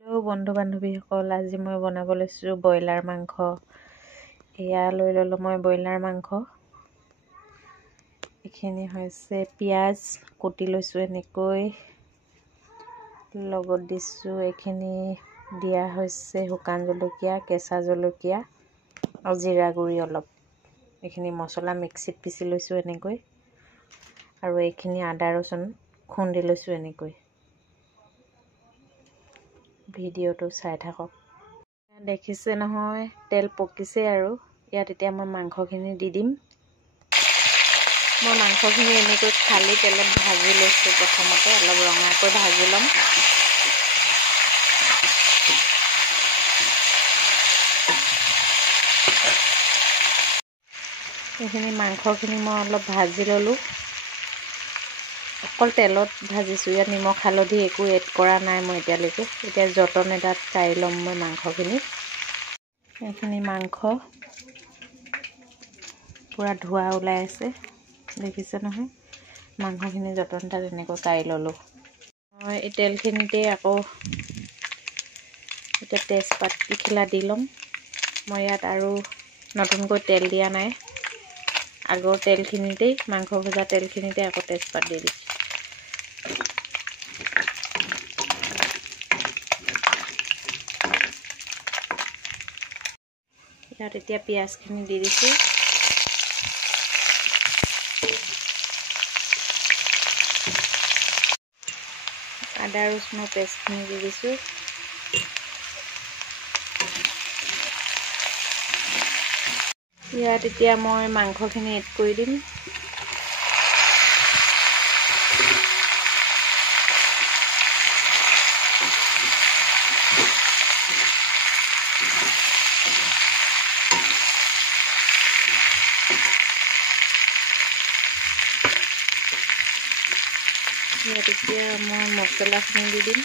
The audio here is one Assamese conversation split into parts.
হেল্ল' বন্ধু বান্ধৱীসকল, আজি মই বনাব লৈছোঁ ব্ৰইলাৰ মাংস। এয়া লৈ ল'লোঁ মই ব্ৰইলাৰ মাংস। এইখিনি হৈছে পিঁয়াজ কুটি লৈছোঁ এনেকৈ, লগত দিছোঁ এইখিনি দিয়া হৈছে শুকান জলকীয়া, কেঁচা জলকীয়া আৰু জিৰা গুড়ি অলপ। এইখিনি মছলা মিক্সিত পিচি লৈছোঁ এনেকৈ, আৰু এইখিনি আদা ৰচুন খুন্দি লৈছোঁ এনেকৈ। ভিডিঅ'টো চাই থাকক। দেখিছে নহয়, তেল পকিছে আৰু ইয়াত এতিয়া মই মাংসখিনি দি দিম। মই মাংসখিনি এনেকৈ খালি তেলত ভাজি লৈছোঁ। প্ৰথমতে অলপ ৰঙাকৈ ভাজি ল'ম। এইখিনি মাংসখিনি মই অলপ ভাজি ল'লোঁ। অকল তেলত ভাজিছোঁ, ইয়াত নিমখ হালধি একো এড কৰা নাই মই এতিয়ালৈকে। এতিয়া যতন এটাত কাঢ়ি ল'ম মই মাংসখিনি। এইখিনি মাংস পূৰা ধোৱা ওলাই আছে, দেখিছে নহয়। মাংসখিনি যতন এটাত এনেকৈ কাঢ়ি ল'লোঁ। মই এই তেলখিনিতে আকৌ এতিয়া তেজপাত কিখিলা দি ল'ম। মই ইয়াত আৰু নতুনকৈ তেল দিয়া নাই, আগৰ তেলখিনিতেই, মাংস ভজা তেলখিনিতে আকৌ তেজপাত দি দিছোঁ। ইয়াত এতিয়া পিঁয়াজখিনি দি দিছোঁ। আদা ৰচুনৰ পেষ্টখিনি দি দিছোঁ। ইয়াত এতিয়া মই মাংসখিনি এড কৰি দিম। ইয়াত এতিয়া মই মছলাখিনি দি দিম।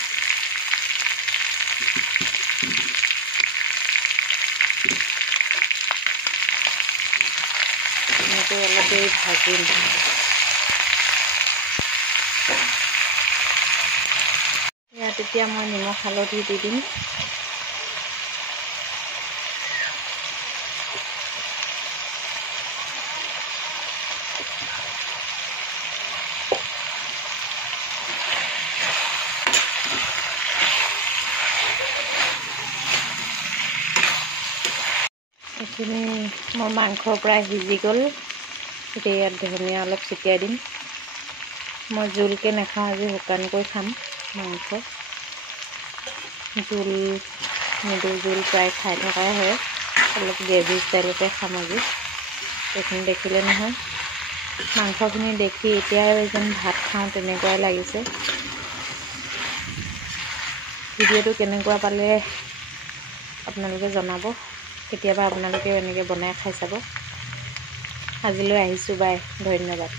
এনেকৈ অলপ দেৰি ভাজিম। ইয়াত এতিয়া মই নিমখ হালধি দি দিম। এইখিনি মোৰ মাংস প্ৰায় সিজি গ'ল। এতিয়া ইয়াত ধনিয়া অলপ ছটিয়াই দিম। মই জোলকৈ নাখাওঁ, আজি শুকানকৈ খাম মাংস। জোল নিদিওঁ, জোল প্ৰায় খাই থকাই হয়, অলপ গ্ৰেভি ষ্টাইলতে খাম আজি। এইখিনি দেখিলে নহয়, মাংসখিনি দেখি এতিয়া যেন ভাত খাওঁ তেনেকুৱাই লাগিছে। ভিডিঅ'টো কেনেকুৱা পালে আপোনালোকে জনাব। কেতিয়াবা আপোনালোকেও এনেকৈ বনাই খাই চাব। আজিলৈ আহিছোঁ, বাই, ধন্যবাদ।